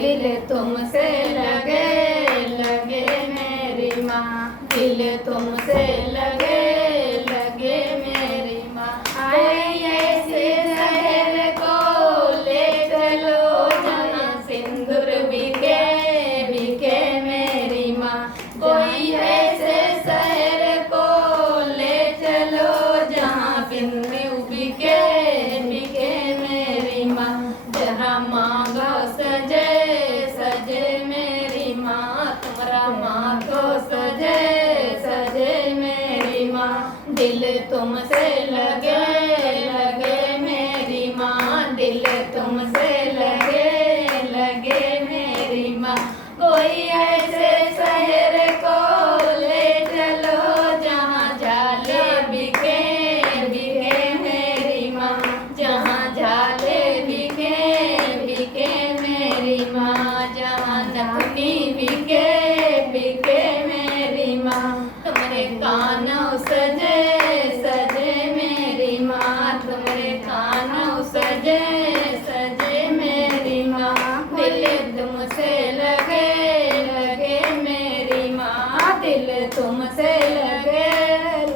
दिल तुमसे लगे लगे मेरी माँ, दिल तुमसे लगे लगे मेरी माँ। आए ऐसे शहर को ले चलो जहाँ सिंदूर बिके बिके मेरी माँ। कोई ऐसे शहर को ले चलो जहाँ सिंदूर बिके बिके मेरी माँ। जहाँ मांगो सजे सजे मेरी माँ, तुम्हारा मांगो सजे सजे मेरी माँ। दिल तुमसे लगे लगे मेरी माँ, दिल तुमसे लगे लगे मेरी माँ। कोई ऐसे शहर को ले चलो जहाँ झाले बिके बिके मेरी माँ, जहाँ झाले बिके बिके मेरी माँ, जहाँ नखनी बिके बिके मेरी माँ। तुम्हारे कानों सजे सजे मेरी माँ, तुम्हारे कानों सजे सजे मेरी माँ। दिल तुमसे लगे लगे मेरी माँ, दिल तुमसे लगे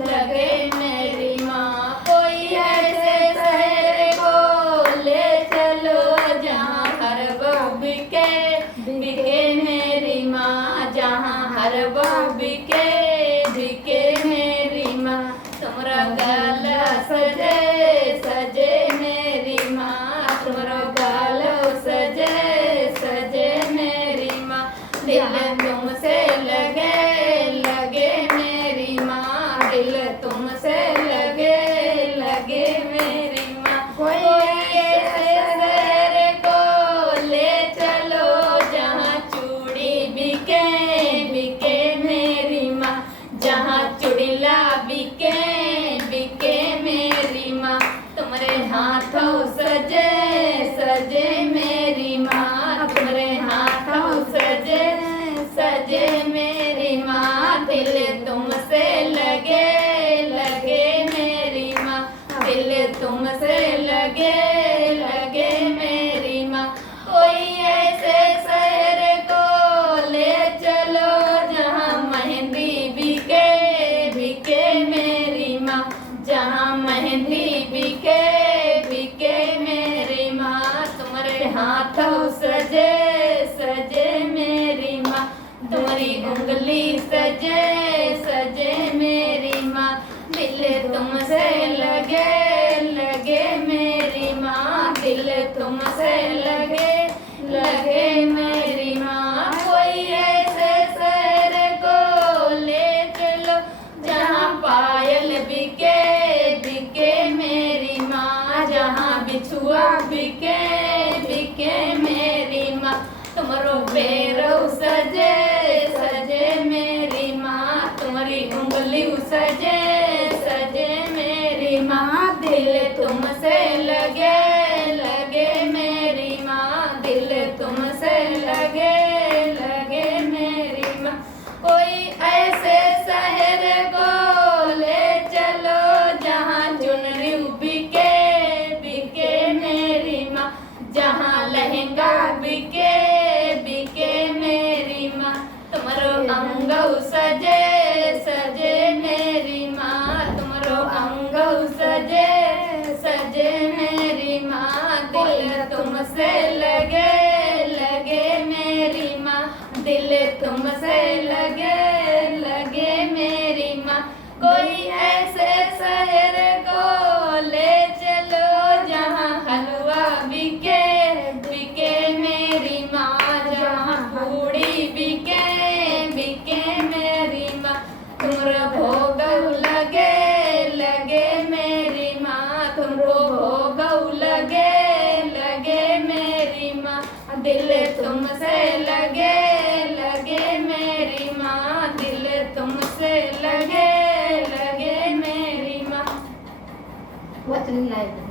लगे मेरी माँ। कोई ऐसे शहर को ले चलो जहाँ हर वो बिके बिके मेरी माँ, जहाँ हर वो बिके बिके मेरी माँ। तुम्हारा गला सजे सजे मेरी माँ, तुम्हारा गला सजे सजे मेरी माँ। दिल तुमसे लगे लगे मेरी माँ, दिल तुमसे लगे लगे मेरी माँ। कोई ऐसे शहर को ले चलो जहाँ चूड़ी बिके बिके मेरी माँ, जहाँ चुड़ीला बिके बिके मेरी माँ। तुम्हारे हाथों सजे सजे मेरी माँ, तुम्हारे हाथों सजे सजे मेरी माँ। दिल तुमसे लगे लगे मेरी माँ, दिल तुमसे लगे लगे मेरी माँ। कोई ऐसे शहर को ले चलो जहाँ मेहंदी बिके बिके मेरी माँ, जहाँ मेहंदी बिके बिके मेरी माँ। तुम्हारे हाथों सजे सजे मेरी माँ, तुम्हारी उंगली सजे सजे मेरी माँ। दिल तुमसे लगे लगे मेरी माँ, दिल तुमसे लगे लगे मेरी माँ। कोई ऐसे शहर को ले चलो जहाँ पायल बिके बिके मेरी माँ, जहाँ बिछुआ बिके बिके मेरी माँ। तुम्हारो पैरों सजे सजे मेरी माँ, तुम्हारी उंगली सजे सजे मेरी माँ। दिल तुमसे लगे लगे मेरी माँ, दिल तुमसे लगे लगे मेरी माँ। कोई ऐसे शहर को ले चलो जहाँ चुनरी बिके बिके मेरी माँ, जहाँ लहंगा बिके बिके मेरी माँ। तुम्हारो अंग सजे सजे मेरी माँ, तुम्हारो अंग सजे सजे मेरी माँ। दिल तुमसे लगे लगे मेरी माँ, दिल तुमसे लगे लगे मेरी माँ। कोई ऐसे शहर को ले चलो जहाँ हलवा बिके बिके मेरी माँ, जहाँ पूड़ी बिके बिके मेरी माँ। तुम्हारा भोग लगे लगे मेरी माँ, तुमको भोग लगे लगे मेरी माँ। दिल तुमसे लगे लगे मेरी माँ, दिल तुमसे लगे लगे मेरी माँ। What's in life?